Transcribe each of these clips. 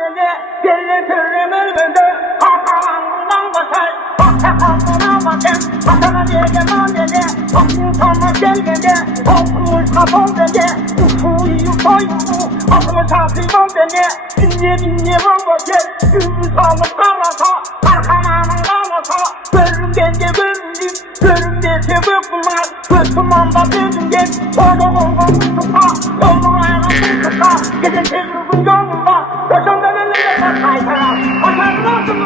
beni, deli türüm ölmedi. Arkalarından bakar, arkalarından bakar. Atana diyeceğim annene, aklın sana gelmedi. Altmış kapal dedi, uçuyu soyuldu. Atımı çarpıyım beni, binye var bakar. Gümrü sağlık karata, arkalarından bakar. Görüm bende göründüm, görüm dese bıkmaz. Gözüm anda dedim gel, orada tuta. Yolun ayağına tuta, gidin tezgürün yolunda. Gözüm benim bak kaytara, atarım olsun.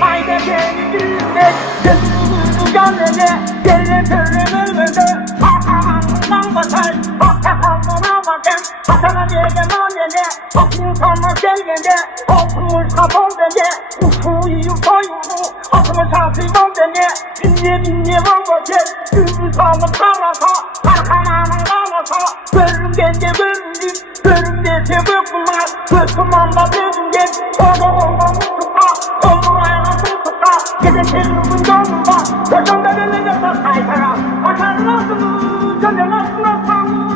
Haydi beni dinle, gözünü gönlüne, deli türüm ölmedi. Arkalarından bakar, arkalarına bakar. Atana diyeceğim annene, aklın sana gelmedi. Altmış kapal dedi, uçuyu soyuldu. Atımı çarpıyım beni, binye var bakar. Gümrü sağlık karata, arkalarından bakar. Görüm bende göründüm, görüm dese bıkmaz. Gözüm anda dedim gel, orada tuta. Yolun ayağına tuta, gidin tezgürün yolunda. Gözüm benim bak kaytara, atarım olsun. Gönül aslına sağlık.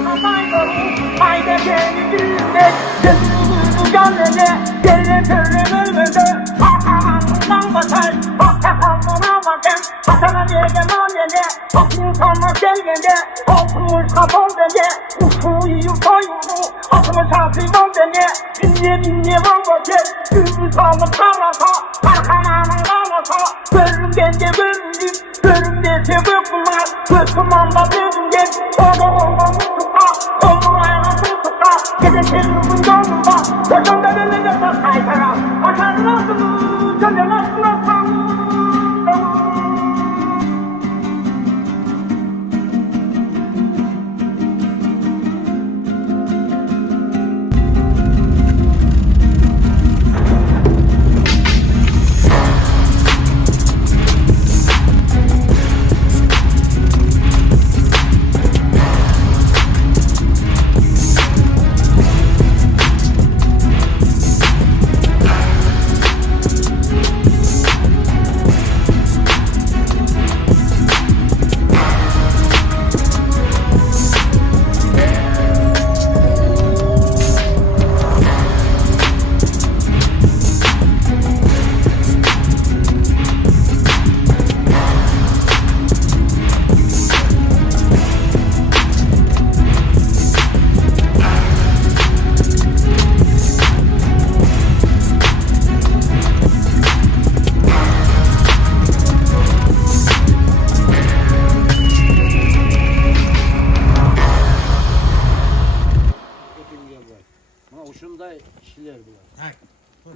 Ne oldu? Haydi beni dinle, gözünü gönlüne, deli türüm ölmedi. Arkalarından bakar, arkalarına bakar. Atana diyeceğim annene, aklın sana gelmedi. Altmış kapal dedi, uçuyu soyuldu. Atımı çarpıyım beni, binye var bakar. Gümrü sağlık karata, arkalarından bakar. Görüm bende göründüm, görüm dese bıkmaz. Gözüm anda dedim gel, orada tuta. Yolun ayağına tuta, gidin tezgürün yolunda. Gözüm benim bak kaytara, atarım olsun. Gönül aslına sağlık.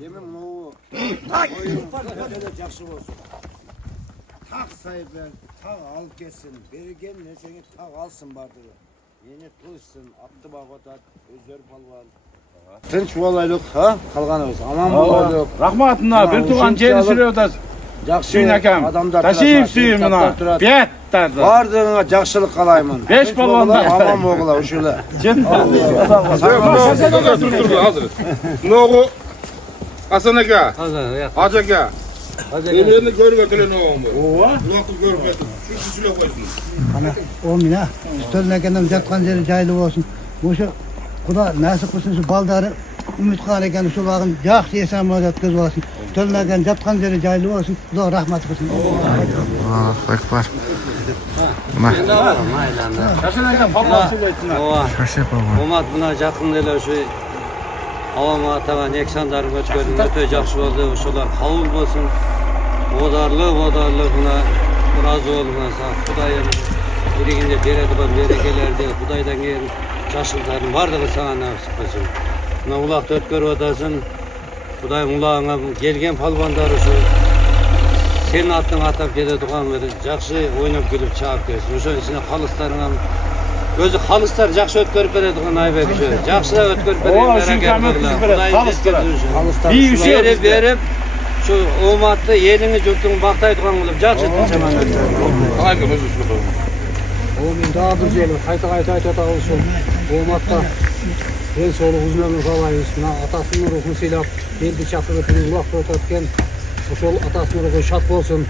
Demin o oyun öyle жақсы olsun. Tak sayıplar, tak alıp gelsin. Beri gelme seni tak alsın bardı. Yeni tuğsun, attı bağıtat, özür balvan. Tinç olaylık ha, kalganımız. Aman olaylık. Rahmatına bir tuğan ceni sürüyor da suyun akam. Taşıyıp suyun buna. Bet derdi. Vardığına жақсылық қалаймын. 5 balonda. Aman boğula uşula. Noğu Hasan aka. Hacı aka. Ellerini görüp ötüle noğum bu. Noğu görüp ötüle. Şu kişiyle koydunuz. Ana o mina üstüne kendim жатқан жері жайлы болсын. Осы Құда нәсіп қылсын şu балдары үміт қар екен şu бағын жақсы esen өткізіп алсын. Төлмеген жатқан жері жайлы болсын. Құда рахмат қылсын. Allahu Ekber. Şaşep baba. Omad buna жақын эле ушу Авама атаган эксандарын көчкөрдүм өтө жакшы болду. Ошолор кабыл болсун. Одарлы мына ыраазы болуңар. Кудайым биригинде бере турган берекелерди Кудайдан келген жашылдардын бардыгы сага насип болсун. Мына улакты өткөрүп атасың. Кудайым улагыңа келген палбандар ушу сенин атың атап келе турган бир жакшы ойноп күлүп чаап келсин. Ошонун ичине калыстарыңа өзү калыстар жакшы өткөрүп бере турган айбек ушу. Жакшылап өткөрүп берет. Берип şu Omat'ta yerini jurtun bakтай турган кылып жакшы тынчаман. Aynen özür dilerim. O men daha bir жолу кайта айтып атабыз ошол Оматта эл соолук uzun ömür каалайбыз. Мына атасынын рухун сыйлап, элди чакырып улак болуп аткен ошол атасынын руху шат болсун.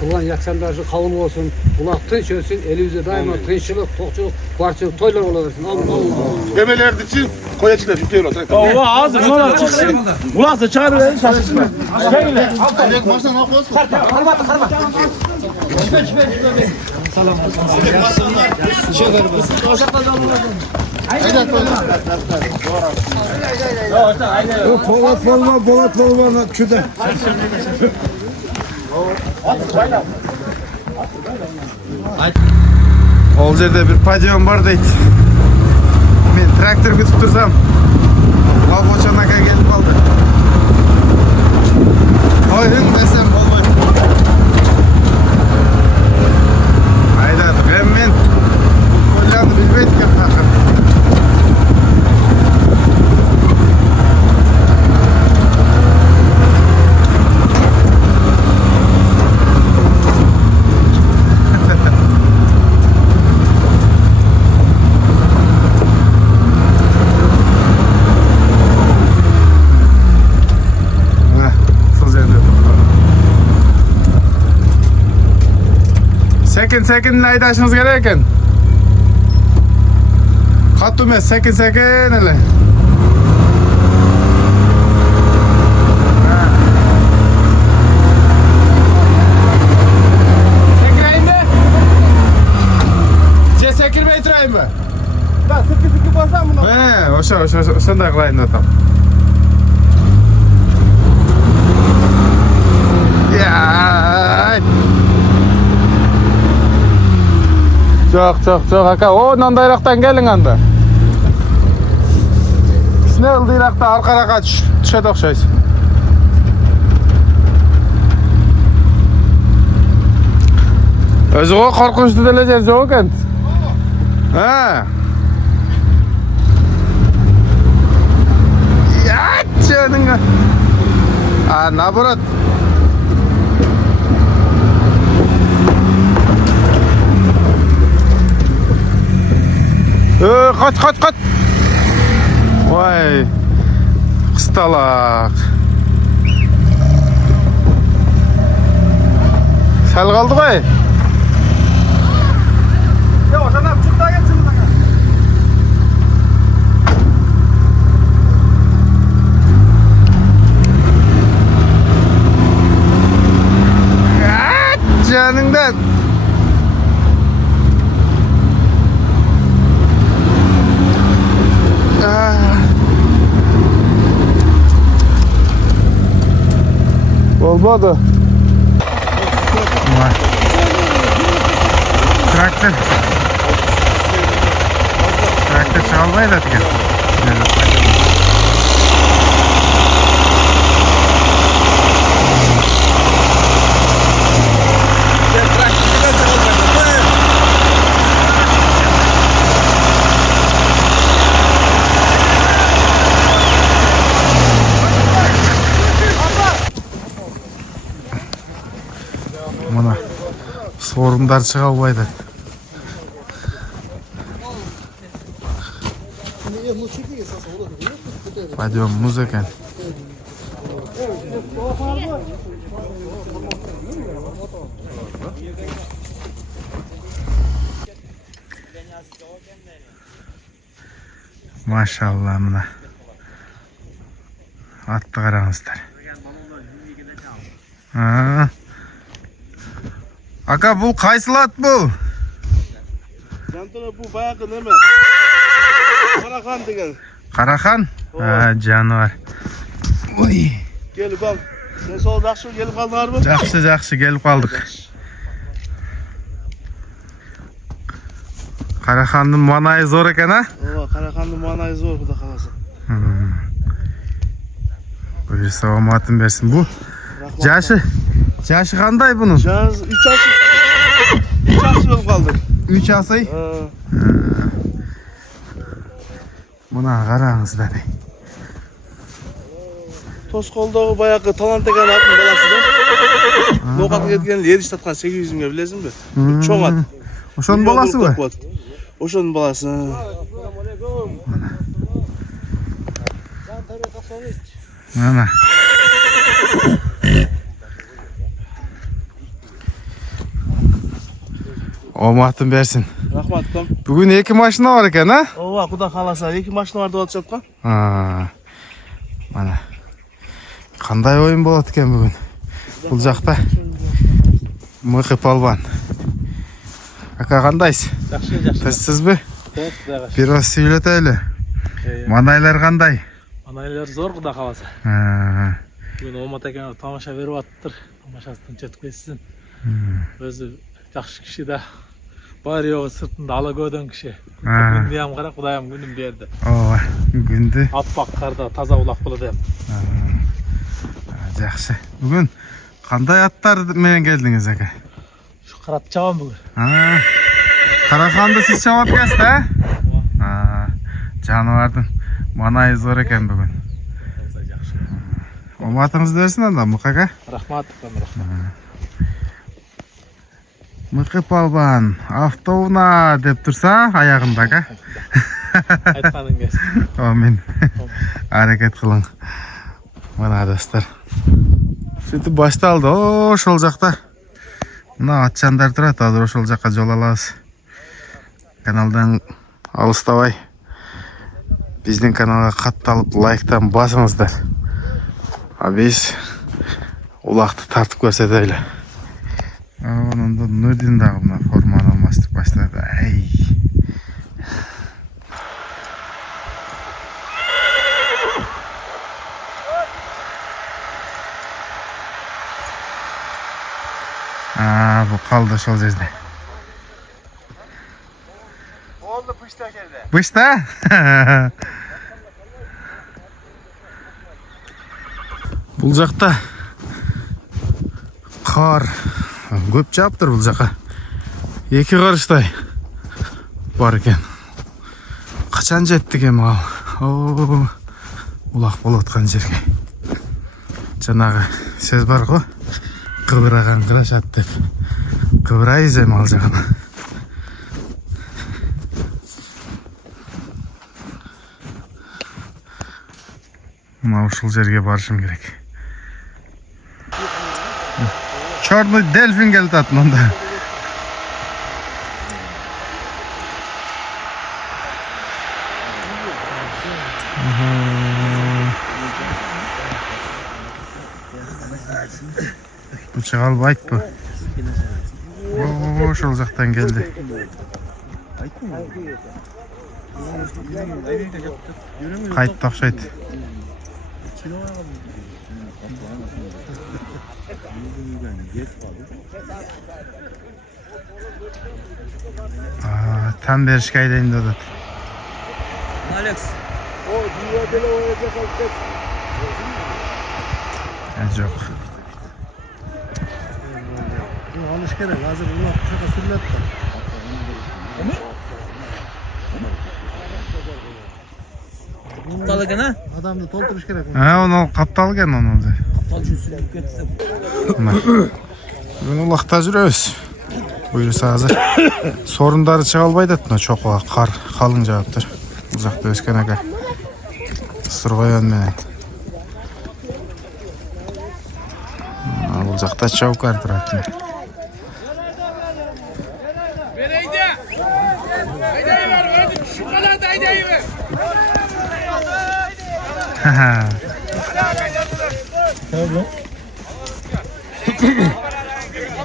Кылган яксандары кабыл болсун. Улак тынч өссүн, элибизде дайыма тынччылык, токчулук, барчылык тойлор боло берсин. Demelerdi için koyaçlar şu teylo. Ova hazır mola çıksın. Ulan çağır verin şaşırsın. Şöyle. Bolat bolma küde. Ol жерде bir padyon бар дейт. Men traktor күтүп турсам, Лабочан aka келип калды. Oyun desem болбойт. Айдадык, мен футболду билбейт экен такыр. Sekin aydaşınız gerek ekan. Qattiq emas, sekin ele. Sekiraymi? Je sekirmay turaymi? Da sıkı bolsam bunu. O'shanday qilayin otam. Ya. Çok aka. O nandayraktan gelin anda. Şuna ıldıyrakta arkarakka düşedi okşayız. Özü o korkunçlu dele jer yok ent. Ha. Ya canına. Naborat. Kaç. Vay. Kıstalak. Sel kaldı koy. Ya o sana çık daha geçsin bana. Canından. Olmadı. Traktör çalmayı da tüket. Мына сорымдар шыға албайды. Пойдем мұз екен. Машалла, мына атты қараңыздар. Ака, бұл қайсыл ат бұл? Жантыра бұл баяғы неме? Қарахан деген. Қарахан? Жануар. Ой. Келіп ал. Сен сол жақшы келіп қалдыңар ма? Жақсы келіп қалдық. Қараханның маңайы зор екен, а? Қараханның маңайы зор, құда қаласы. Бұйырса оматын берсін. Бұл жашы қандай бұның? Жасы 3 жасы болып қалды. 3 жасы? Мұна қараңыздар. Тосқолдағы баяғы талант деген атын баласы да. Ноқат кеткен еріш татқан 800 мыңға білесің бе? Чоң ат. Ошоның баласы ба? Ошоның баласы. Мына. Оматын берсін. Рахмат ком. Бүгін 2 машина бар екен, а? Ова, құда қаласа 2 машина бар деп жатқан. Мана. Қандай ойын болады екен бүгін? Бұл жақта Мықы палван. Ака, қандайсыз? Жақсы. Тәссіз бе? Бір осы сөйлеті әлі. Манайлар қандай? Манайлар зор құда қаласа. Бүгін Омат екен тамаша беріп аттыр. Тамашасын жетіп келсін. Өзі жақшы кіші да. Бар yoğu sırtında ala gödön kişi. Gündeyim қара, құдайым күнім берді. Күнді. Аппақ қарда таза улақ болды. Жақсы. Бүгін қандай аттар менен келдіңіз, әке? Қарат чабам бүгін. Қараханды сіз чабат кәсті, ә? Жануардың маңайы зор екен бүгін. Оматыңызды берсін анда, Мұқаға? Рахмат. Мықы палбан, автоуна деп тұрса аяғындағы. Айтқаның кәсті. Омен әрекет қылың. Мына достар. Сөйтіп басталды. Шол жақта. Мына атчандар тұрады. Азыр шол жаққа жол алабыз. Каналдан алыстабай. Біздің каналға қатталып лайктан басыңыздар. Біз улақты тартып көрсетейлі. Онында Нұрдин дағы мына форманы алмастырып бастады. Бұл қалды шол жерде. Oldu pışta geldi. Пышта? Бұл жақта қар көп жаптыр бұл жаққа. 2 қарыштай бар екен. Қашан жеттік ем ал? Улақ болып отқан жерге. Жаңағы сөз бар ғой. Қыбыраған қырашат деп. Қыбырайыз ем ал жағына. Мына ушыл жерге барышым керек. Черный дельфин келді атын онда. Бұл шығал байт бұл. Шол жақтан келді. Қайтты ақшайды. Tam berişke aylayın da. Alex. Yok. Alış gerek. Hazır bunu şaka sürületti. Kaptalı gene? Adamda tolduruş gerek. Onu kaptal gen onu. Kaptal şu sürüp getse. Бүгін ұлақта жүрөбүз. Буюрса азыр сорундары чыга албайт атат, мына чокуга кар калың жаап тур. Бул жакта өскөн ака. Сыргоян менен. Бул жакта чаукар турат.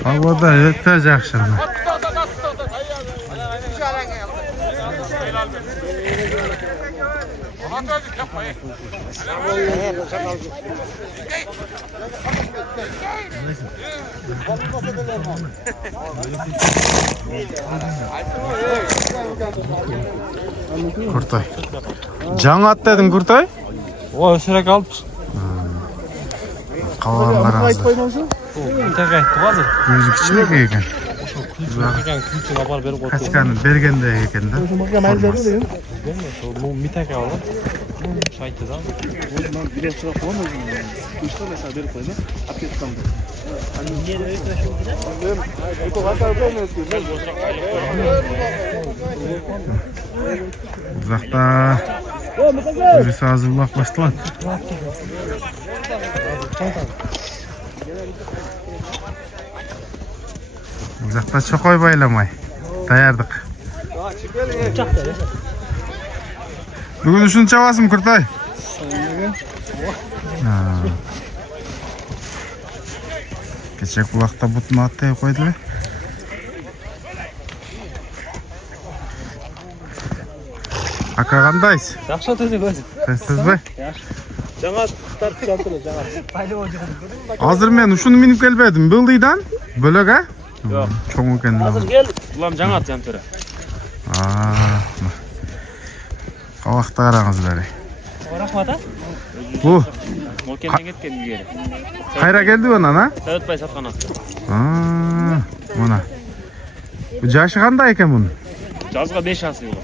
Havada öte жақсы. Kurtay. Жаңа ат дедің Kurtay? О, өсірек алып. Қалғанлар азды. Өзі кішілік екен. Қачқаны бергенде екен да. Митака алып. Шайтыдан. Ұзақта өзі азырлақ бастылады. Ұзақта чоқой байламай. Даярдық. Бүгін үшін чабасым, Kurtay. Кечек бұлақта бұтын аттай қойды бе? Ака қандайсыз? Жақсы өтеді көзі. Тәсіз бе? Жаңа тартып жатыр, жаңа. Азыр мен ушуну минип келбедим. Былдыйдан? Бөлөк, а? Жоқ. Чоң екен. Азыр кел. Бұлам жаңа ат жантыры. Қабақты қараңыз бәрі. Рахмат, а? Бұл? Мокеннен кеткен үйгері. Қайра келді онан, а? Сәуітбай сатқан ат. Мына. Жашы қандай екен бұның? Жазға 5 жасы бұл.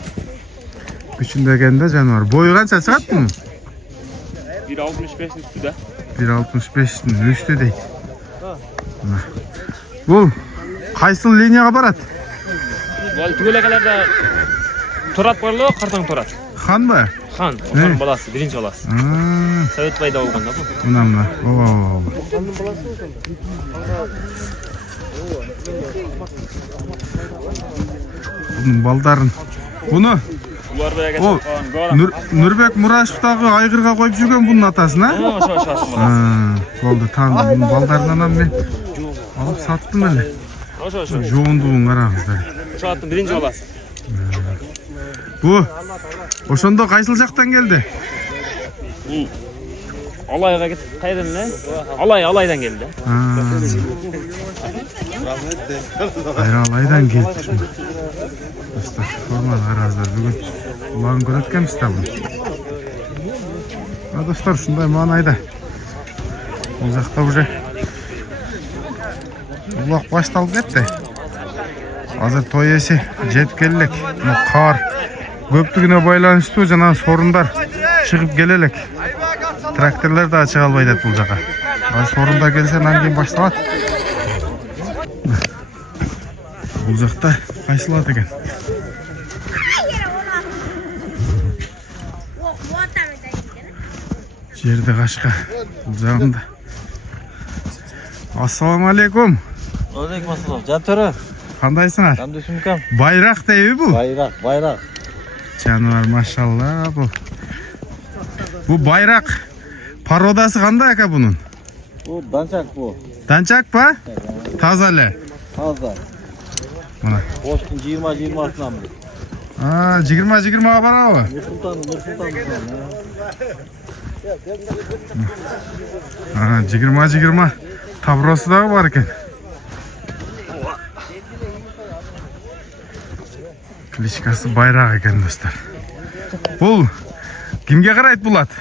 Күшінде екен де жануар. Бойы қанша шығады бұның? 1.65 үстіде. 1.65-тің үсті дейді. Бұл қайсыл линияға барады? Бұл түгелекелерде Торат барлығы, қартаң Торат. Хан ба? Хан, оның баласы, бірінші баласы. Сәуітбайда болғанда бұл. Мұнамда. Бұның балдарын. Бұны? Нұрбек Мұрашевтағы айғырға қойып жүрген бұның атасын, а? Болды, танды. Бұның балдарынан мен алып саттым әлі. Жоғындуын қараңыздар. Ошаттың бірінші баласы. Бұ, ошондо қайсыл жақтан келді? Алайға кетіп қайдан не? Алайдан келді. Алайдан келді. Достар, форманы қараңыздар. Бүгін ұлағын көреткенбіз табын. Достар, шындай маңайда. Ол жақта уже ұлақ башталып кетті. Азыр той есі жетіп келелік. Қар көптігіне байланысты жаңа сорындар шығып келелік. Тракторлар да шыға албайды бұл жаққа. Сорында келсе кейін башталады. Бұл жақта қайсылады екен. Жерді қашқа. Бұл жағында. Ассаламалейкум. Алейкум ассалам. Жантыры. Қандайсыңар? Қандай сүмкам? Байрақ дейбі бұл? Байрақ. Жануар, машалла бұл. Бұл байрақ. Пародасы қандай ака бұның? Бұл данчак бұл. Данчак па? Таза әлі? Таза. Мұна. Оштың 20-20-асынан бұл. 20-20-ға бара ғой? Нұрсұлтан. 20-20 табросы дағы бар екен. Кличкасы байрақ екен достар. Бұл кімге қарайды бұл ат?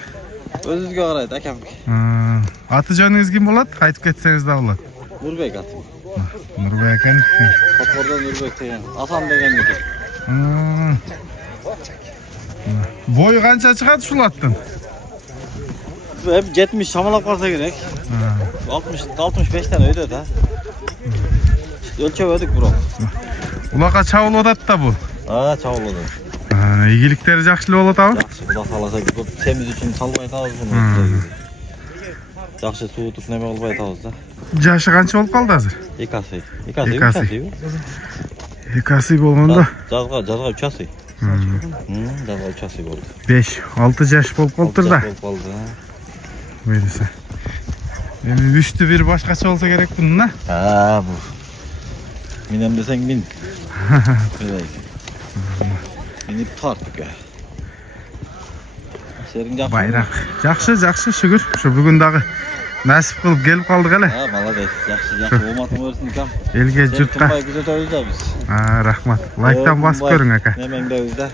Өзіңізге қарайды, әкемге. Аты жөніңіз кім болады? Айтып кетсеңіз де болады. Нұрбек аты. Нұрбек екен. Қапорда Нұрбек деген. Асан деген екен. Бойы қанша шығады шул аттың? hep 70 şamalak varsa gerek. 65 tane öyle de. Ölçemedik bro. Ulaka çavul odat da bu. Ha çavul oldu. İyilikleri жақсы болады ау? Жақсы, Құда қаласа тemiz үшін салбай атабыз бұны. Жақсы суытып неме қылбай атабыз да. Жашы қанша болып қалды азыр? 2 асый. 2 асый болғанда? Жазға 3 асый. Жазға 3 асый болды. 5-6 жаш болып қалдыр да. Böylese. Üstü bir başkaça olsa gerek bunun ha? Ha bu. Minem desen min. Minip tarttık ya. Bayrak. Жақсы, şükür. Şu bugün dağı nasip kılıp gelip kaldık hele. Ha, malades. Жақсы. Olmatın örsün kam. Elge jurtqa. Sen güzel da biz. Ha, rahmat. Like'tan basıp görün aka. Hemen de bizde.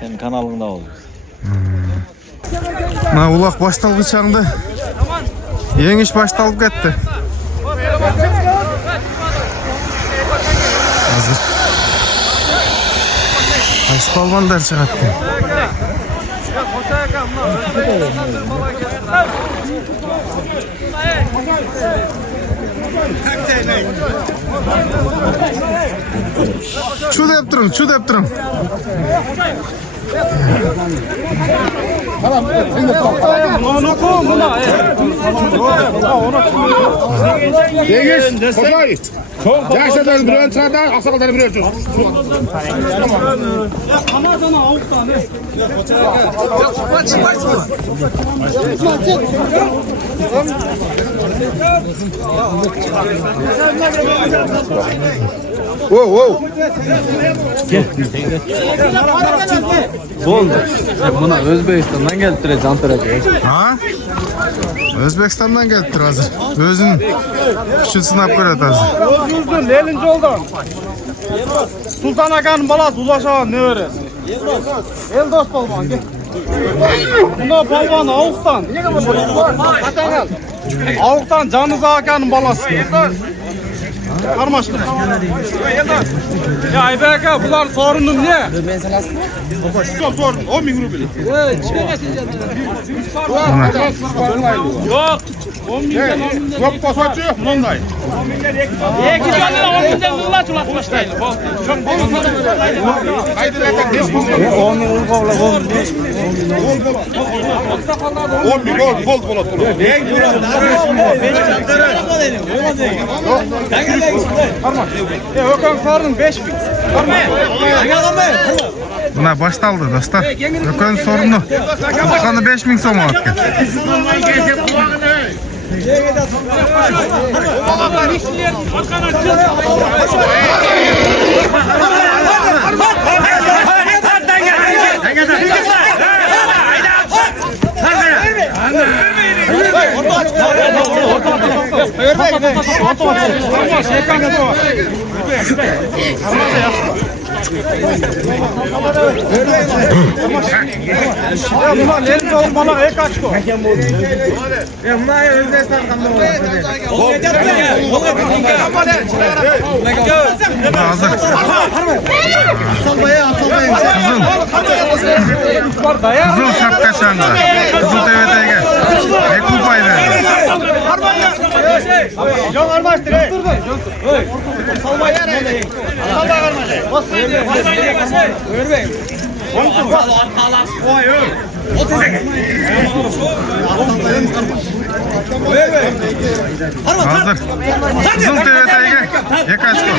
Senin kanalında oldu. Mına ulaq baştalgıçağında ең iş baştalып ketti. Hazır. Qaysı palvanlar çıqatdı. Çu dep turun. Deniz, Koçay. Yaşadan bir ön çağdan, aksakaldan bir ön çağdan. Oldu. Buna Özbekistan'dan geldireceğiz Antalya'ya. Ha? Özbekistan'dan geldi hazır. Özün küçük sınap görüyordu hazır. Özümüzdün Lelinci oldu. Sultan Akan'ın balası ulaşan ne öğrensin? Eldos Palvan gel. Bunda Palvan Avuk'tan. Avuk'tan Canız Akan'ın balası. Karmaşkın. Ya Aybeka bunlar sorunum ne? Sorun 10 bin ruble. Yok. 10 milyon. Yok kosaçı, monday. 2 lira 10 milyon lira çulatmıştaydı. Haydi letek geç bu. 10 bin kovla 10 bin gol. Ökan sorun 5 bin. Buna baştaldı dostlar. Ökön sorunu. Tutkanı 5000 so'm oldu. Bunlar Lelinci oldu bana ek açtı. Hazır. Kızıl şapka şanga. Kızıl TVT'ye. Ne kupayı verdi. Can armaştır. Salmayı yer. Hazır. Kızıl TVT'ye. Yakaç gol.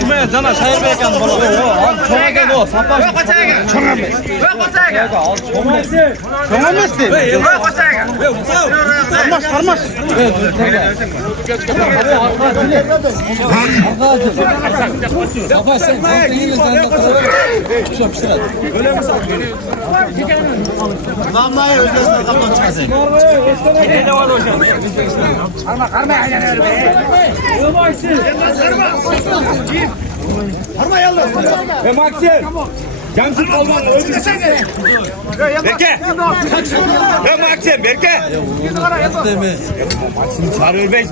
Şumaya cana şehir beyken bana. Çoğa gel o. Sapaş. Çoğa mı? Çoğa mı isteyeyim? Karmaş. Sapaş sen. Öyle mi satıyorsun? Namlayı özlesin kaptan çıkasın. Ne var hocam? Karma aynen öyle. Karma yallah. Maxim. Cansız olman öldürsene. Berke. Ya Maksim Berke. Çağır ölmeyiz.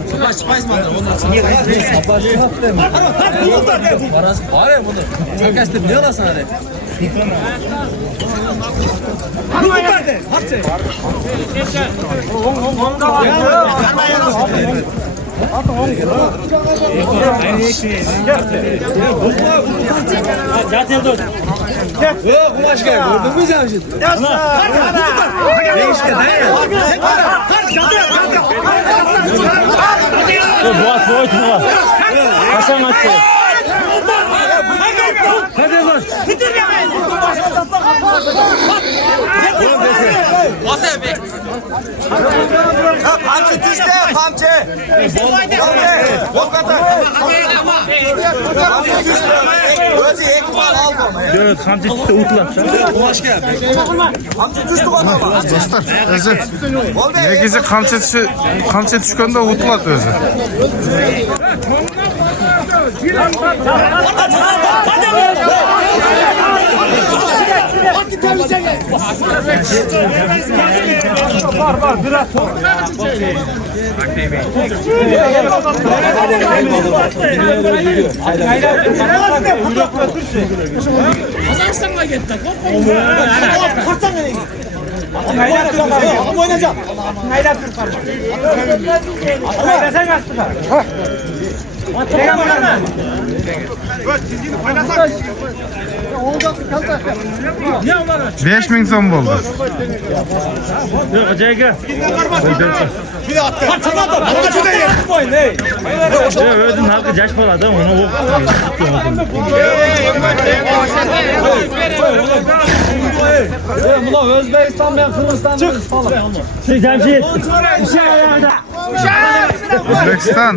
Boğaz boğaz boğaz. Hasan attı. Kamçı düştü, kamçı. Özü ekip alma. Evet, kamçı çıktı utla. Kamçı düştü bana. Dostlar, özü. Negizi kamçı düşkende utlat özü. Var biraz. Kazakstan'a gittik. Oynayacağım. Sen açtın. 5000 so'm bo'ldi. Yo'q, joyga. O'zim haqi jash bo'ladi, uni Ulan Özbekistan ben Kırgızistan'dayız falan. Jamshid. O'zbekiston,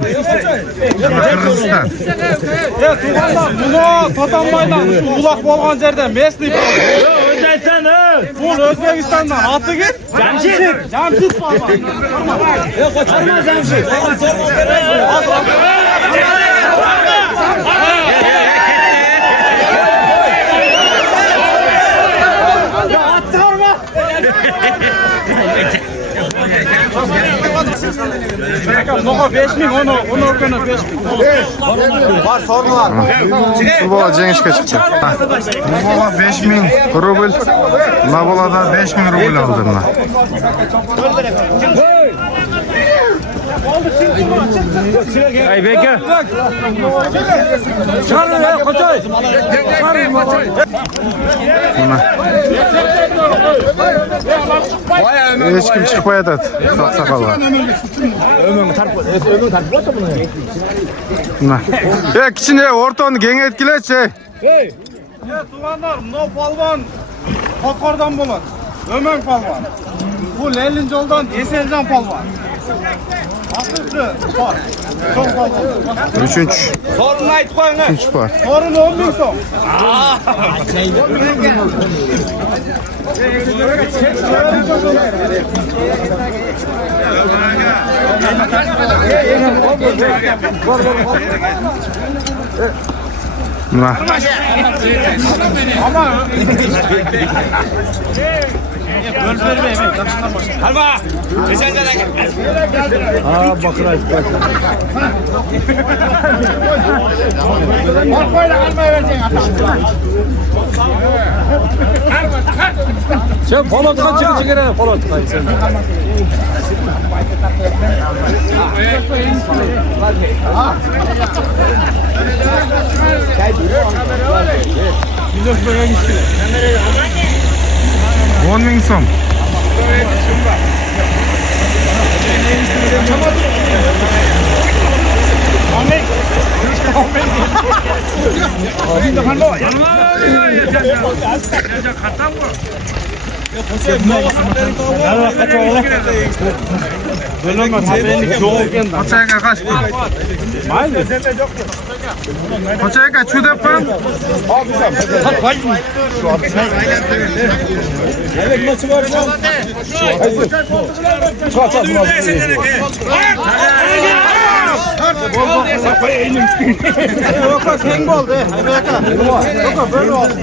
Qirg'iziston. Tuğanlar, bunu Totanbay'dan, şu ulak bolğan yerden besli. O'zbekiston. Bu Özbekistan'dan atı git. Jamshid. Jamshid var. Yo'q, qo'chirma Jamshid. Noğa 5000, onu okuyana 5000. Var sorunlar. Bu bola jengishga chiqdi. Bu bola 5000 rubl. La bolada 5000 rubl oldu buna. Ay Beka. Çağırın ya Koçay. Buna. Hech kim chiqmayadi. Saqsaqalar. Buna. Kichine o'rtoni kengaytkilachi. Hey. Ya tuğanlar, no palvan Kokor'dan bulat. Ömön palvan. Bu Leylinci yoldan Esencan palvan. Akıklı var. Çok palvan. Üçüncü. Sorunu ayıp koyun. Üç var. Sorun 10.000 son. Buna. Ama Halva! Esencan'a gel. Bakıray. Korkmayla kalmaya vereceksin. Sen Polat'tan çıkın Polat'tan sen. On ming so'm. Qo'chayga kaç pul? Mayli. Qo'chayga chu debman. Evet maçı var ya. Çat. Oka keng boldu. Oka böyle oldu.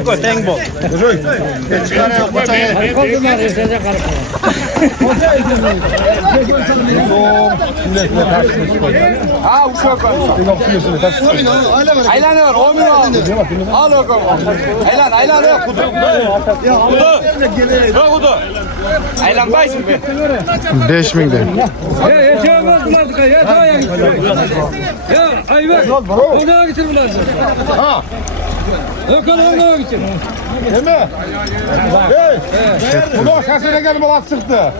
Oka teng boldu. Aylanıyor, 10 bin al bakalım. Aylanıyor. Kudu. Kudu. Aylandaysın be. 5000 de. Bunu sesine gelip olan çıktı.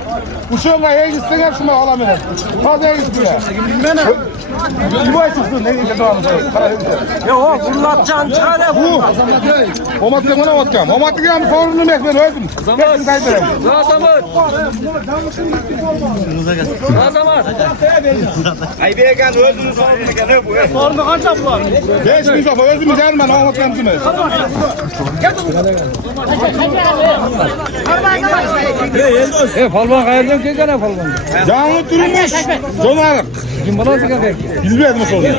Uşağımla en gitsinler şunu alamıyorum. Fazla en gitsinler. Yuvaya çıksın. Ne diyeceğim doğru. Ya o fırlatacaksın çıkar ya. Omatlık ona atacağım. Omatlık yani sorunlu mekmen öldüm. Hepsini kaybederim. Ay beygan özünü sorunu gene bu. Sorunu kaça bular? 5000 kafa özümü gelmem omatlık mısınız? Falvan kayırdım ki gene falvan. Canlı durmuş. Dolarık. Kim bana sıkı pek? Bilmez mi sorunu?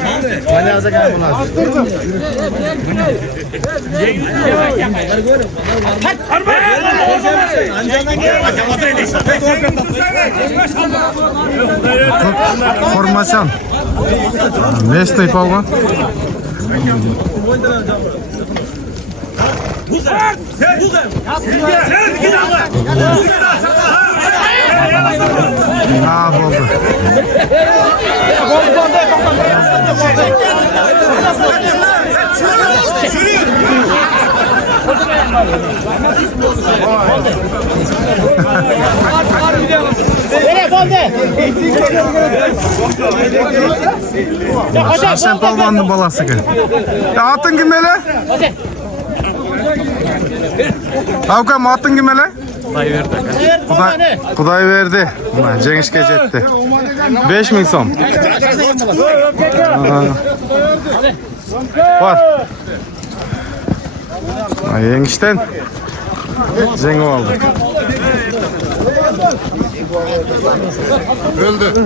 Formasyon. Местный полгон. Ha oldu. Şarşen palvanın balası ki. Ya atın kim böyle? Avkam atın kim böyle? Kuday verdi. Cengiz geçetti. 5000 som. Var. Yengişten cengi aldı. Öldü.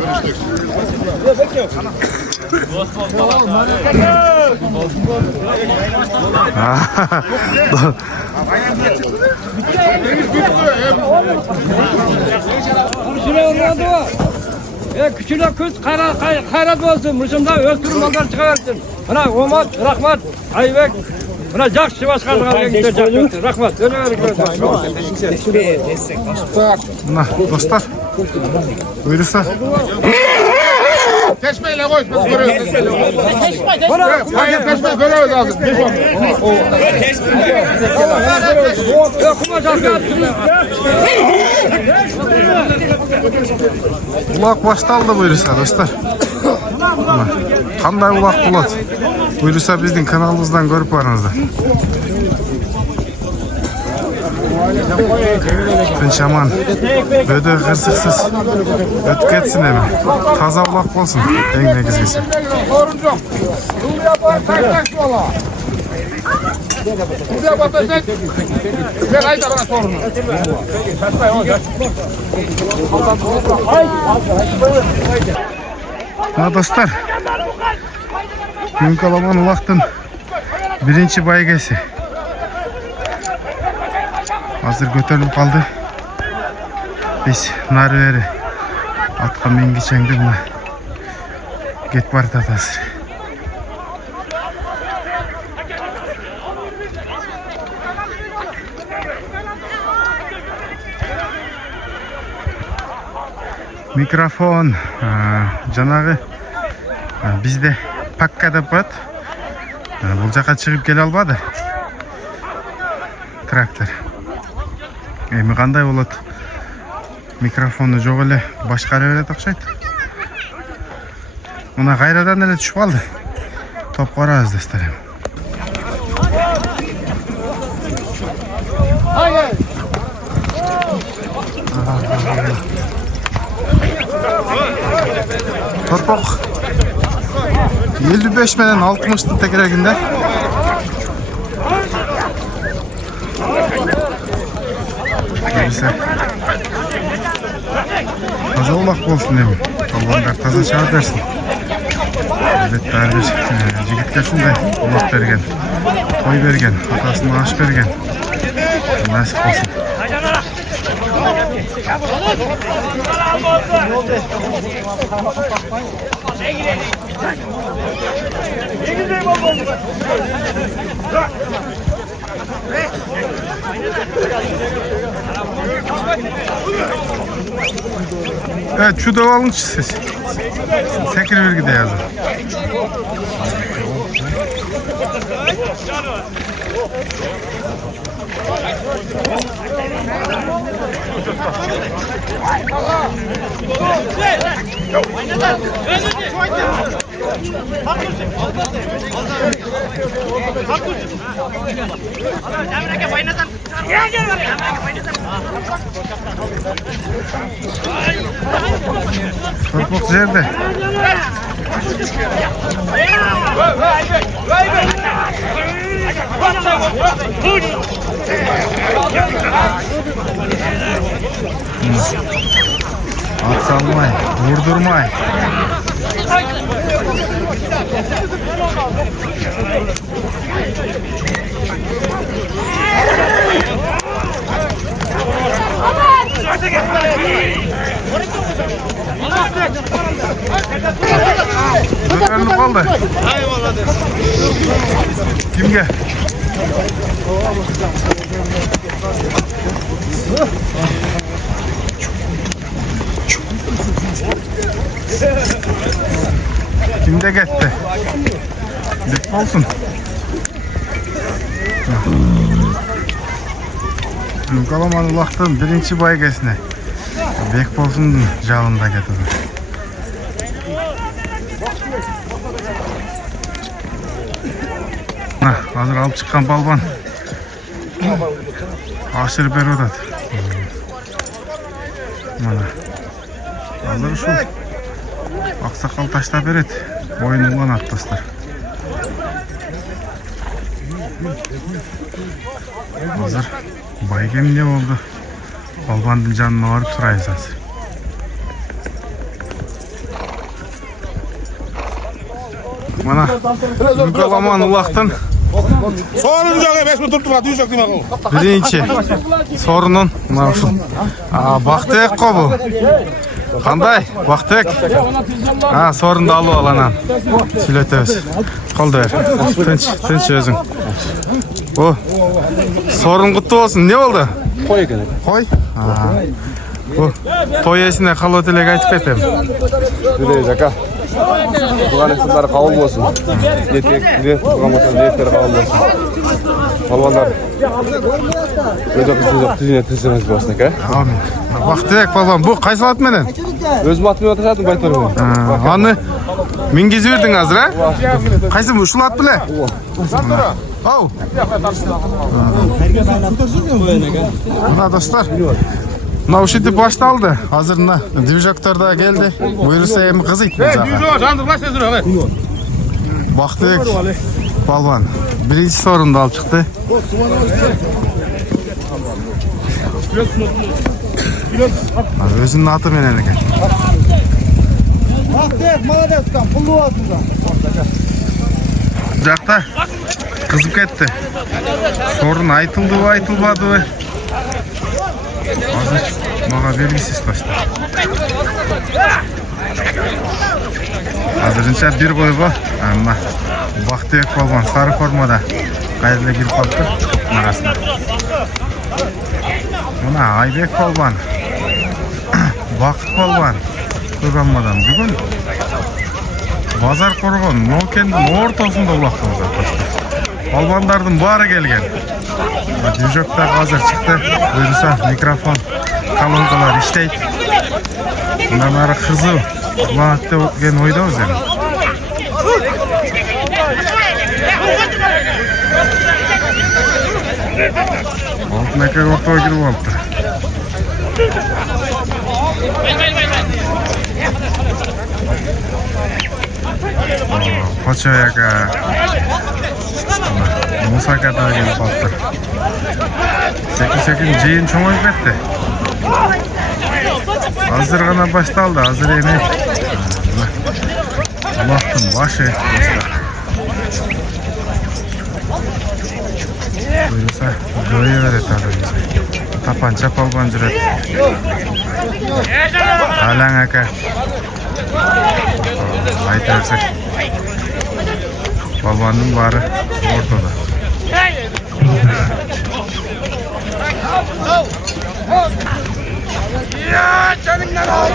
Şuraya olmadı o. Küçük kız hayrat olsun. Muşumda özgür mallar çıkarsın. Buna Omat, Rahmat, Aybek. Buna jakşı başkanlığa gidecek. Rahmat. Öyle Nah, dostlar. Buyursa. Teşmeyle koy. Hayır teşme görevde aldık. Ulak baştaldı buyursa dostlar. Qanday ulak bulat? Buyursa bizning kanalımızdan görüp barыңыздар. Tinchaman. Böde kırsıksız ötüp ketsin emi. Taza ulak bolsun. Eng negizgisi. Sorun yok. Buraya bakacak yola. Buraya bakacak. Ben ayda bana sorun. Ha dostlar. Gün kalaman ulaqtın birinci baygesi. Hazır götürülüp kaldı. Biz nar veri atqa mingiçengdi buna. Get bar tatası. Mikrofon janagı bizde pakka dep koyat. Bul жака чыгып келе албады. Трактор. Эми кандай болот? Микрофону жок эле башкара берет окшойт. Мына кайрадан эле түшүп калды. Топ карабыз достор. Torpaq 55 menen 60'tı tekerегinde. Neyse. Taza ulak bolsun demin. Balvanlar taza çağır dersin. Evet, bari bir jigitke şunday ulak bergen. Toy bergen, atasına aş bergen. Nasip olsun. Evet, şu davalın siz. Tekrar vergi de yazın. Korkmak nerede? At salmay, vurdurmay. Dökülü kaldı. Kimge? Kimde gitti? Dik olsun. Kalaman ulaqtın birinci baygesine. Bek bolsun jalında getirdi. Hazır alıp çıkan balban. Aşırı beri odat. Hazır şu. Aksakal taşta beret. Boyun ulan atlaslar. Hazır. Baygem ne oldu? Balban dilcanını varıp sırayız hazır. Mana Kalaman ulaqtın Soruncağı 5 bin tuttular, düşecek demek o. birinci sorunun mına şu. Baktık ko bu. Qanday? Baktık. Sorun da alıp alanan. Sületemiz. Kolda ver. Tinch özün. Bu sorun kutlu olsun. Ne oldu? Koy ekan. Koy. Bu toy esine qalot elek aytып ketем. Juda aka. Bularning sizlari qabul bo'lsin. Yetekli promotor yetkari qabul bo'lsin. Balvanlar. Juda tizimiz bo'lsin aka. Amin. Baktık balvan. Bu qaysi at menen? Özüm atmay otashadim baytarman. Ani mingizib yurding hozir, ha? Qaysi bu? Shul at bile? Au. Mana dostlar. Mına şu dip baştaldı. Hazır mına divizoktor da geldi. Buyursa hem kızı itmez. Baktık. Balvan. Birinci sorun da alıp çıktı. Özünün atı menen ekan. Baktık, Malades'tan pullu atında. Жақта kızıp ketті. Sorun айтылды mı, айтылмады mı? Hazır mağa belgisiz başta. Hazırınca bir koygu ama vakti yok balban sarı formada kayırla girip kalktı çöpün arasında. Buna Aybek balban Vakıt balban kırılmadan bugün Bazar Korgon Mokendin ortasında ulaqtı arkadaşlar. Balbandardın bari gelgen. Düjoklar hazır çıktı. Buyursa mikrofon kalınqalar işteydi. Bundan ara kızı ulanatты gen oydabız yani. Altın ekmek ortaya girip aldı. Paçayaka Musaka'da gelip aldı. Sekin jeyin çoğayıp etti. Hazır gana baştaldı, hazır emek. Uloqtun başı. Buyursa joya verет adamımıza. Tapança palban jurat. Alang aka. Aytarsak. Palbanın bari ortada. Ya canımdan al.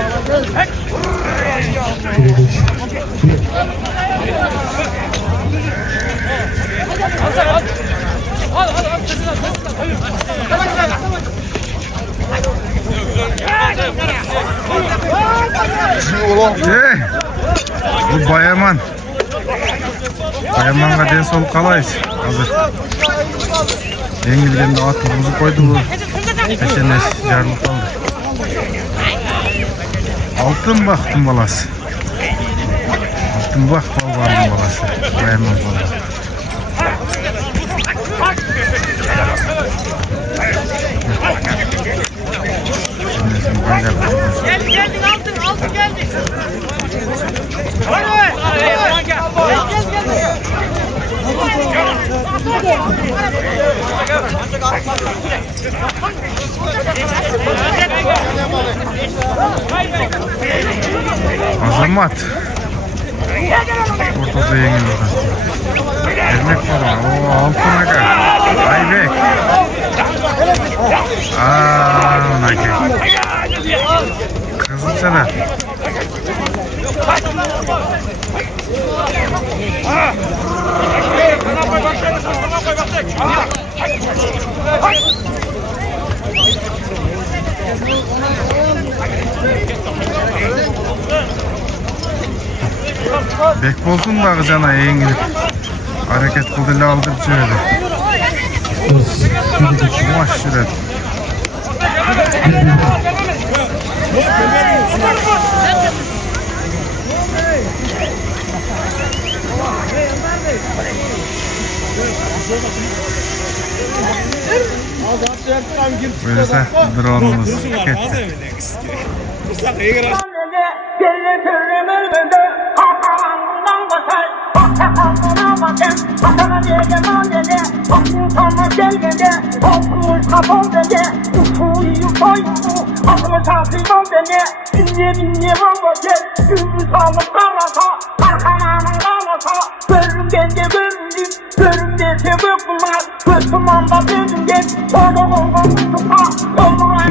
Bu Bayaman. Bayaman'a den solup kalayız. Hazır. Yengilgende atı buzu koydu bu. Peşenes jarılıp kaldı. Altın baktım balası. Altın bak balvanın balası. Bayaman balası. Geldin altın geldi. Hadi. Gel. Azamat. Ortada yengil oradan. Ermek baba. O altın aga. Aybek. Naki. Kızılcana. Bek bolsun da jana yengil. Hareket kıldı aldırıp jibedi. Maş jurat. Böylese drone'umuz gitti.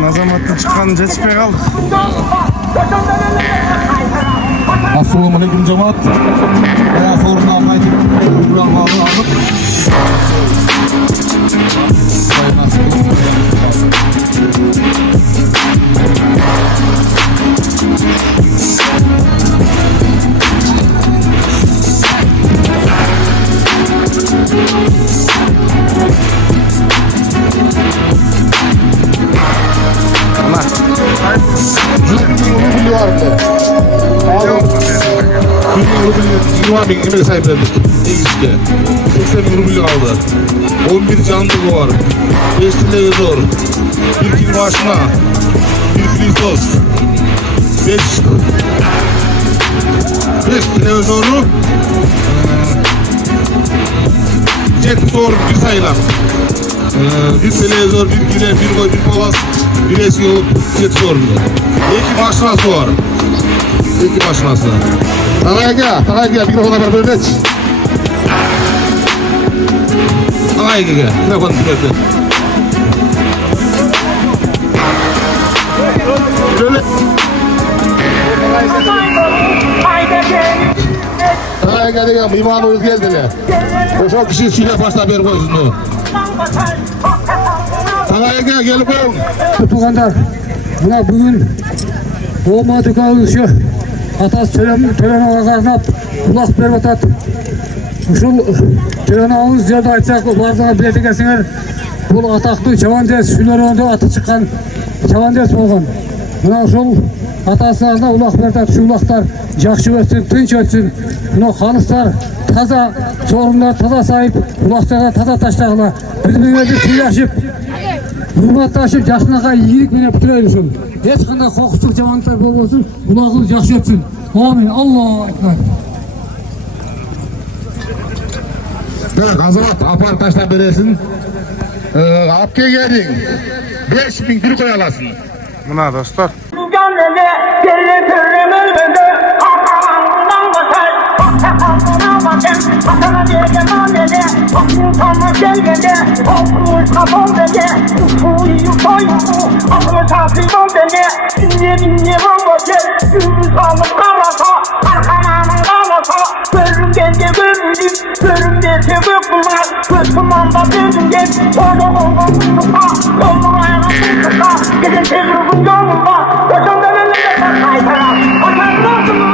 Azamat'ın çıkanınca çıkmaya kaldık. Assalamualaikum cemaat. Veya sorunu anlayıp uygulamaları alıp Bin emek sahiplendik. İşte 80 ruble aldı. 11 canlı var. 5 televizor. 1 kilo maşına. 1 kilo sos. 5 televizoru. Jet sor bir sayılan. Bir televizor, bir gile, bir koy, bir palas. Bir eski olup jet sorunu. 2 maşinası var. 2 maşinası. Tangaya gel, mikrofona ver böyle. Tangaya gel, mikrofona ver. Böyle. Tangaya gel, imanımız geldiler. O çok kişi süyle başta bir koysun. Tangaya gel koyun. Tutulganlar, buna bugün doğmadık alışıyor. Atası tören ağızı arnap, kulak berbat at. Uşul tören ağız yerde aytsak, bardığına bileti gelsinler. Bu ataklı Çavandes, şunlar onda atı çıkan Çavandes olgan. Buna uşul ataslarına ulak berbat at, şu ulaklar jakşı ötsün, tınç ötsün. Buna halıslar taza, sorunlar taza sahip, ulaklara taza taşlarla birbirine bir suylaşıp hurmatlaşıp yaşınaqa yiyilik mene bitirelim. Hiç qanday qoquşluq jamoatlar bo'lmasin. Kulağınız yaxshi ötsün. Amin. Allahu ekber. Evet, Azamat apar taşla veresin. Apke geldin. 5000 bir koy alasın. Buna dostlar. Gönlüne geri pürümüldü Arkalarından bakar Sakalına bakın Atana diyeceğim annede Aklın sana gelmedi Okumuş kafam dedi Uçuyu soyumu Aklı çarpıyım beni Dinle bakır Gümüş alıp karata Arkalarından bakar Görüm kendi görürüm Görüm desi bıkmaz Gözüm anda dedim gel Onu tutma Yolun ayağını tutma Gidin tezruğun yolunda Gözümden önünde bak kaydıra Atarlasın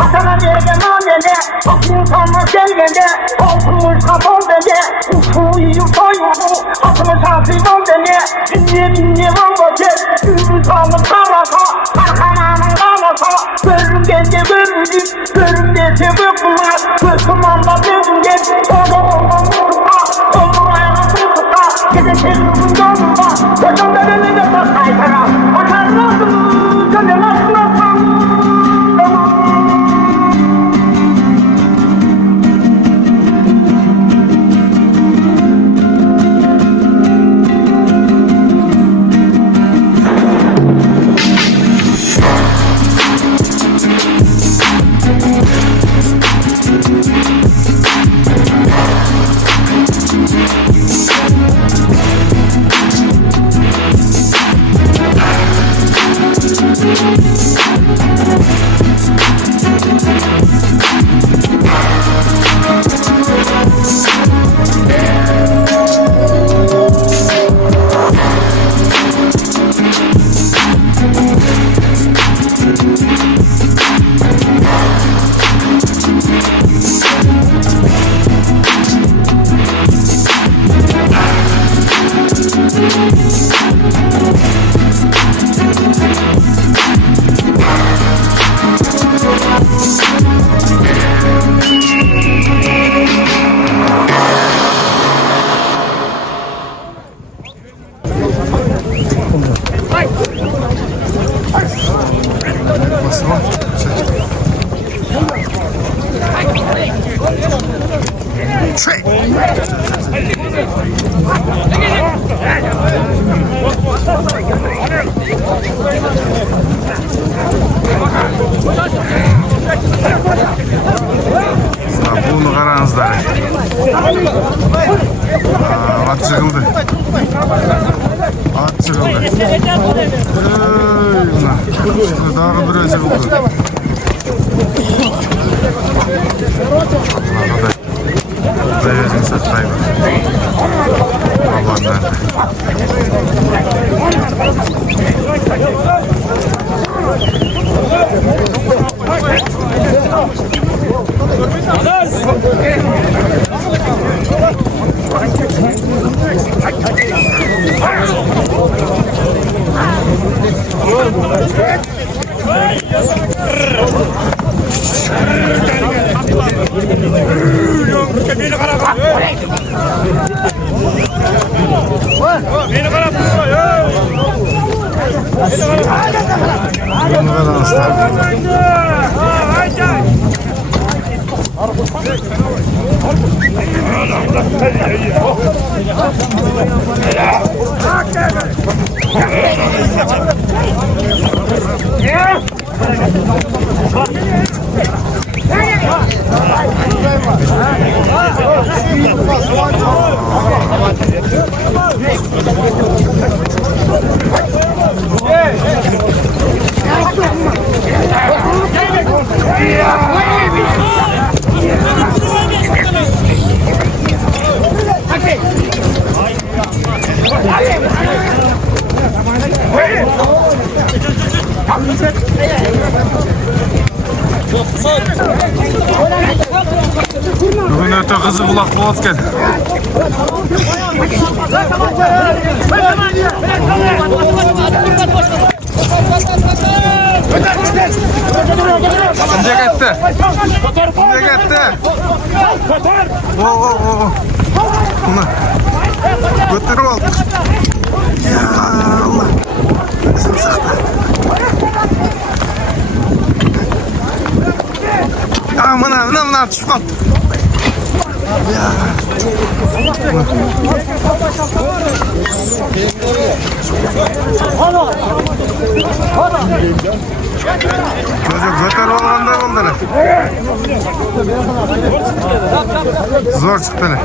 Atana diyeceğim annede Aklın sana gelmedi Okumuş kafam dedi Uçuyu soyumu Aklı çarpıyım beni Dinle bakır Gümüş alıp karata Arkalarından bakar Görüm kendi görürüm Görüm desi bıkmaz Gözüm anda dedim gel Onu tutma Yolun ayağını tutma Gidin tezruğun yolunda Gözümden önünde bak kaydıra Atarlasın Gönül atlasın Bunu karanızlar. At çıkıldı. At çıkıldı. Daha bir çıkıldı. Buraya satayım. Allah'ım nerede? Bugün öte kızı kulak boğaz gel. Ince gitti. Ince gitti. Buna götürüp aldık. Ya Allah. Bizim sıktı. Ya mına düşüp kaldı. Ya. Çocuk götür olanda oldu. Zor çıktı.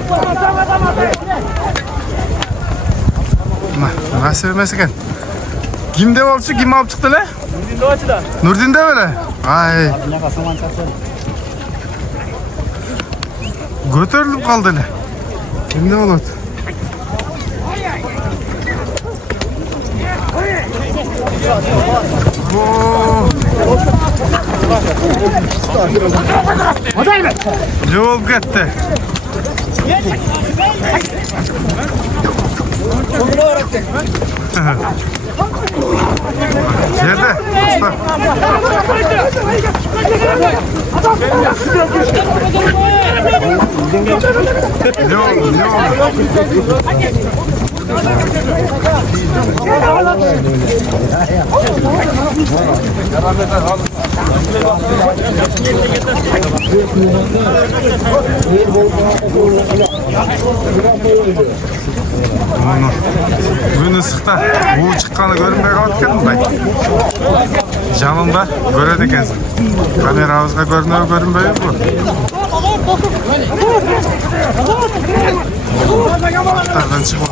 Nasıl vermesiken? Kimde oldu? Kim alıp çıktı le? Nurdin'de oldu da. Nurdin'de böyle? Ay. Götürülüp kaldı le. Kimde oldu? Yol gitti. Nerede? Usta. Ne oldu? Ne oldu? Bugün ısıkta bu çıkanı görünmeye kalırken mi? Canında göre ekensin. Kameramızda görünmüyor bu. Tardan çıkma.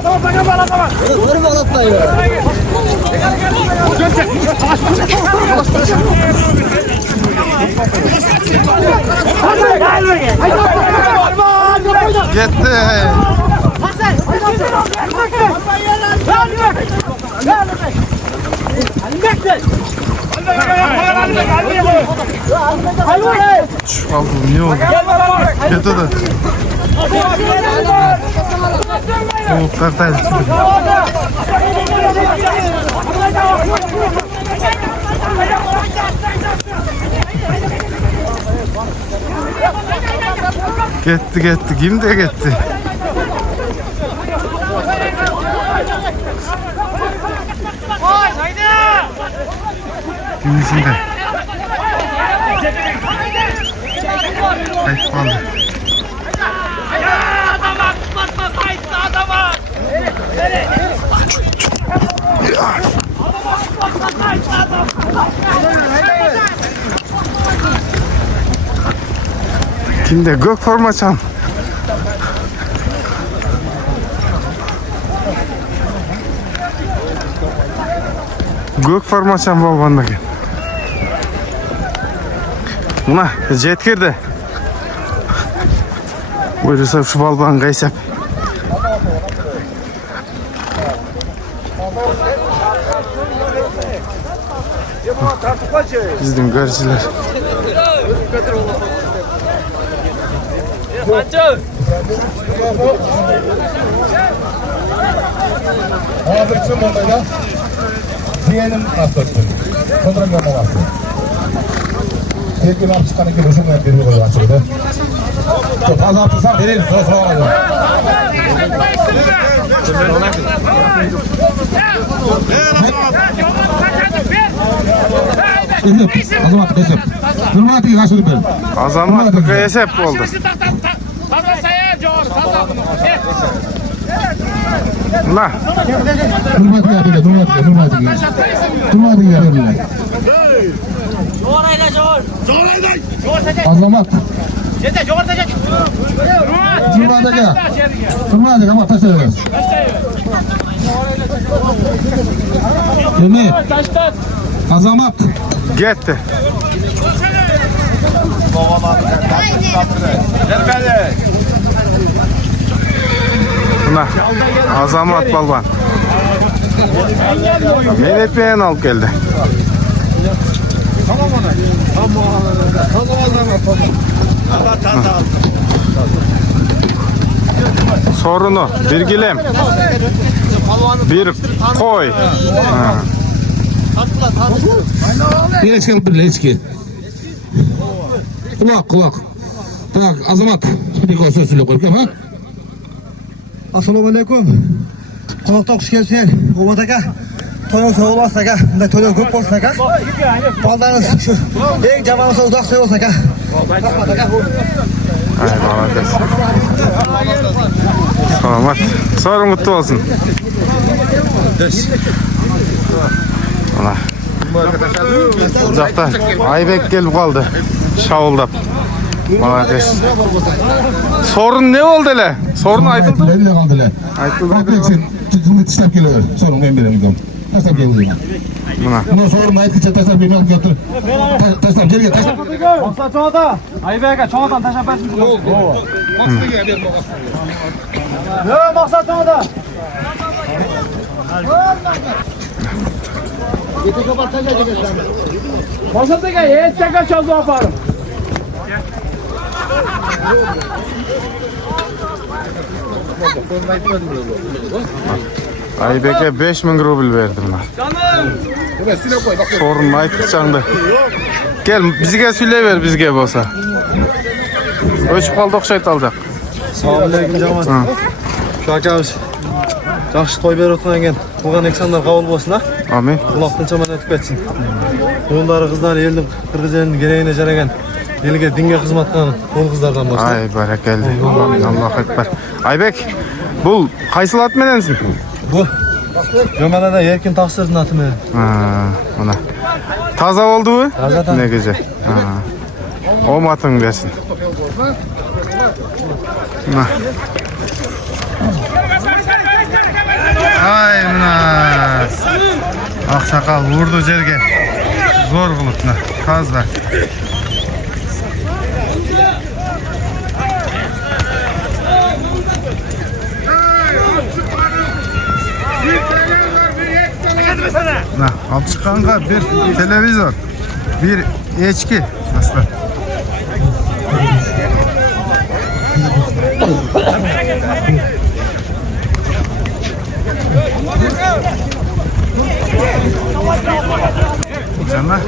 Gitti. Şu kaldı niye oldu? Gitti de. Soğuklardayız. Gitti. Kim de gitti? Kimisinde? Kayıp kaldı. Kimde? Gök forma çam. Gök forma çam babandaki. Buna jet girdi. Buyursa şu balban kaysap. Bizden görüşürüz. Hazır için olayla diyelim nasılsın? Kontrol olmaması. Sevgili hapışkanı gibi hızımla bir yolu açıldı. Çok fazla hapışsan verelim. Sıra alalım. Esep. Azamat Esep. Nurmati'ye karşılık verin. Azamatlık esep oldu. La Nurmati'ye atıyla. Nurmati'ye verirler. Azamat. Nurmati'ye ama taş veririz. Ümit. Azamat. gitti. Buna Azamat balban. Men etmeyen alıp geldi. Sorunu bir gilem, bir koy. Ha. Leçki bir leçki. Kulak. Tak Azamat. Bir konser söyle koy ha. Assalomu alaykum. Quloqda xush kelsin. Omat aka. To'y sog' bo'lsin aka. Bunday to'ylar ko'p bo'lsin aka. Baldarimiz shu eng jamoasi uzoq to'y bo'lsin aka. Rahmat aka. Ay молодец. Selamat. Sorun mutlu olsun. Ana. Uzakta Aybek gelip kaldı. Şavuldap. Молодец. Sorun ne oldu hele? Sorun aytıldı. Ne kaldı? Aytıldı. Şimdi taşlar geliyor. Sorun ben vereyim. Taşlar geliyor. Buna. Bundan sonra aytınca taşlar bir alıp götür. Taşlar gel taşlar. Maqsad cho'g'da. Aybek aka cho'g'dan tashlab bersin. Yo, maqsad cho'g'da. Maqsad aka, yetga cho'g'da oparım. Aybek'e 5.000 ruble verdim ben. Sorun ayttıkçandı. Gel bizge söyleyiver bizge bolsa. Öçüp kaldı okşayt alacak. Assalomualaykum jamoat. Shu akamiz yaxshi to'y berib o'tgan bo'lgan eksanlar qabul bo'lsin ha. Amin. Quloqdan chaman o'tib ketsin. O'g'illari qizlari elning qirg'iz elining gereğine jaragan elga dinga xizmat qilgan qo'l qizlardan boshqa. Ay barakallah. Amin. Allohu akbar. Aybek, bu qaysi lat menensin? Bu Gömelada Erkin Taksir'in atı mı? Ha, mana. Taza oldu mu? Taza. Ne güzel. Ha. O matın versin. Nah. Ay mına. Aksakal vurdu jerge. Zor bulutna. Tazla. Nah, alıp çıkanға bir televizor, bir echki dostlar. Cana.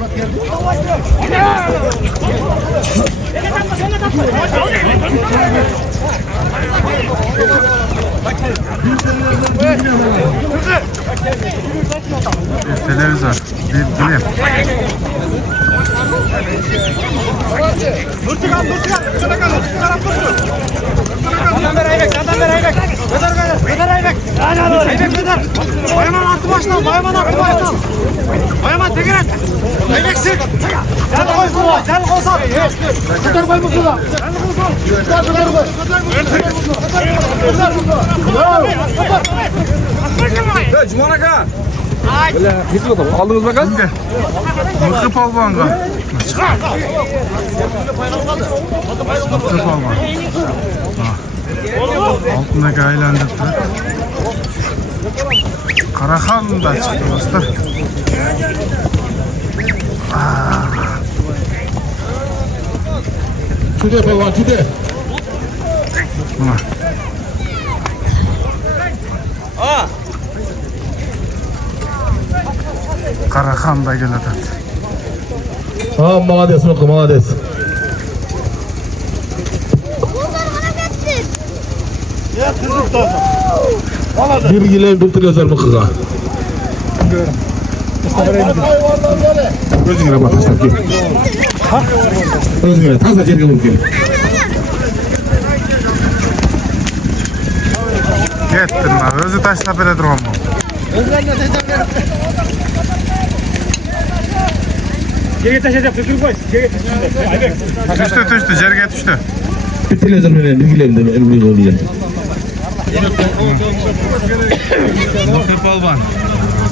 Bir televizor, bir film. Aldınız bakalım. Mıkı palvanға. Mıkı palvan. Altındaki aylandırdı. Karahan da çıktı dostlar. Tüde palvan tüde. Karahan da geldi. Tamam молодец Rıkkı молодец. Bir gile bir televizor Rıkkı'ga. Özüngere bak taşlar ki. Özüngere taşlar yerge vurup gel. Kettin lan. Özü taşlap bere durgan bu. Yerге taşıyacak, tökülüp koy. Yerge taşıyacak. Düştü, jerge düştü. Bir televizyon önemli, bilgilerimde elimde olacak. Mıkıp Alban.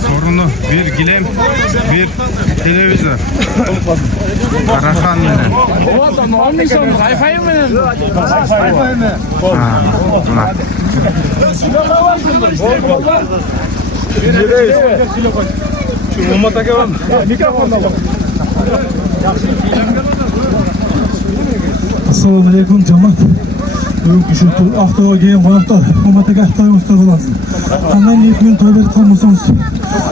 Sorunu bir gilem, bir televizör. Karahan menen. Wi-Fi mi? Ha, buna. Assalomu alaykum jamoat. Bugun shu avtoga kelgan qonaqlar Omataga to'yimizda bo'lasiz. Qanday kun to'y berib qolmasangiz,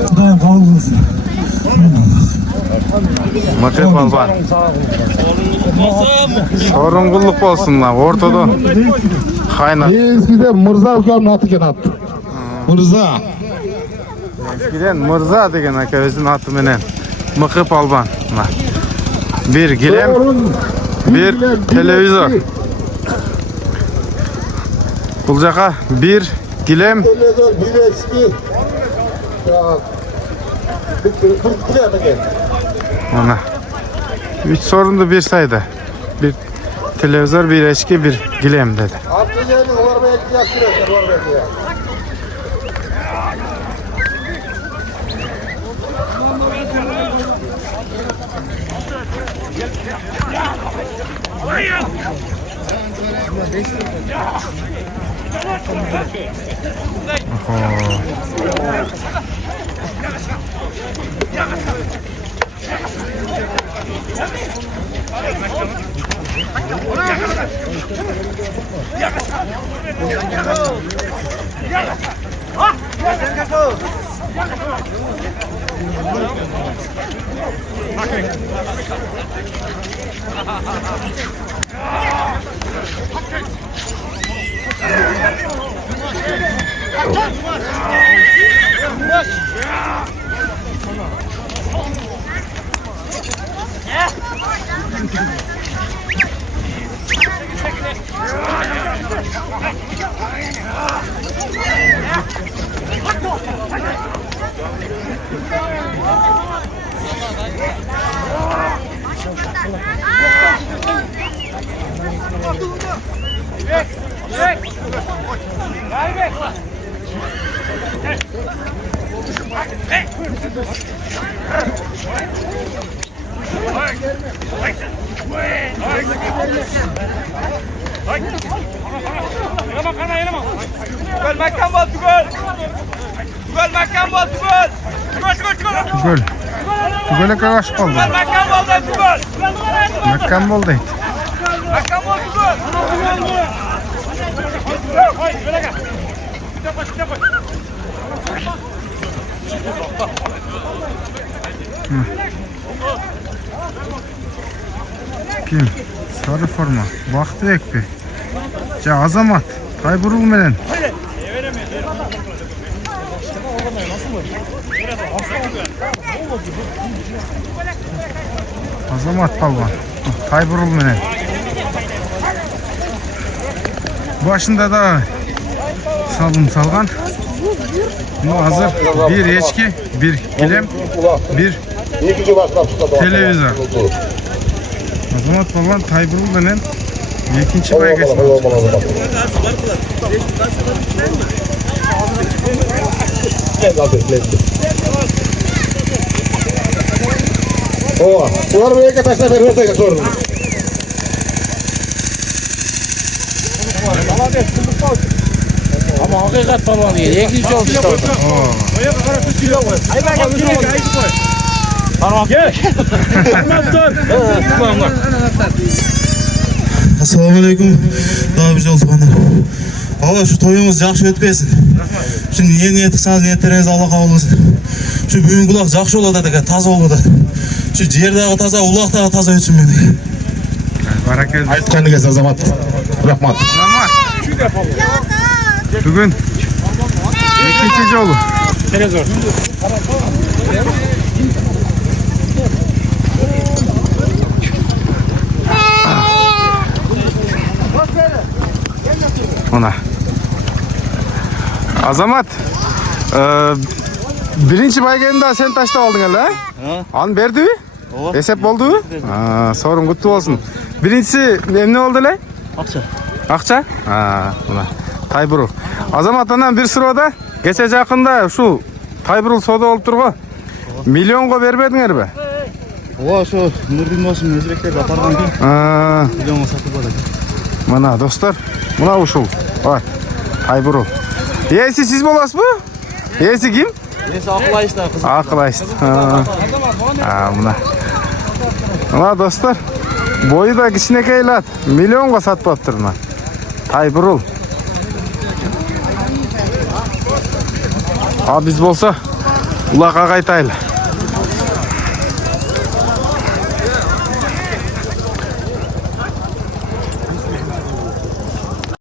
Xudoyim qabul qilsin. Mıkıp Alban. Sorumluluk olsun lan. Ortada kaynak. Eskiden Mırza ukamın atı gene attı. Mırza. Eskiden Mırza degen aka özün atı menen. Mıkıp Alban. Bir gilem, bir televizör. Bulcaka bir gilem, Televizör bir eski. Ya. Bir ana. Üç sorundu bir sayıda. Bir televizör, bir eski, bir gilem dedi. Atlı geldi, var belki yaptırıyor, var belki ya. Tugol. Tugol'a kaç kaldı? Mekan bol değil. Kim? Sarı forma. Baktı ekbi. Azamat. Tayburul menen. Azamat Balban. Tayburul menen. Başında da salım salgan. Bu hazır. Bir eçki, bir gilem, bir televizör. Azamat Balban Tayburul menen ikinci bölgesi. Oha, ular belki taşla vermezse sorun. Ama hakikat balon değil. İkinci oldu işte orada. Tamam gel. Assalomu alaykum. Daha bir oldu bana. Baba şu toyumuz yaxşı ötmesin. Şimdi niyet etsanız niyetleriniz Allah kabul kılsın. Şu büyük kulak yaxşı oladı da taza oladı. Şu ciğerdağı taza, ulaqdağı taza ötsün beni. Barakel. Aytkanı gelsin Azamat. Rahmat. Azamat. Bugün ikinci olur. Televizör. Mına. Azamat. Birinci bayganda sen taşta aldın hele ha? An berdi mi? Esep boldu mu? Sorun kutlu olsun. Birincisi ne oldu le? Akça. Akça? Mına. Tayburul. Azamat'tan bir sırada geçe yakında şu Tayburul soda olup durgu. Milyonga vermediңер be? Ova şu Nurdin Bosun Özbekler'de apargan ki milyonga satıp aldı. Mana dostlar, mına uşul. Bak. Tayburul. Yesi siz bolasız mı? Yesi kim? Neyse aklayış da kızım. Aklayış. Mına. Mına dostlar. Boyu da kişinekey lat. Milyonga satıp atıptır mına. Tayburul. Biz bolsa ulaka kaytaylı.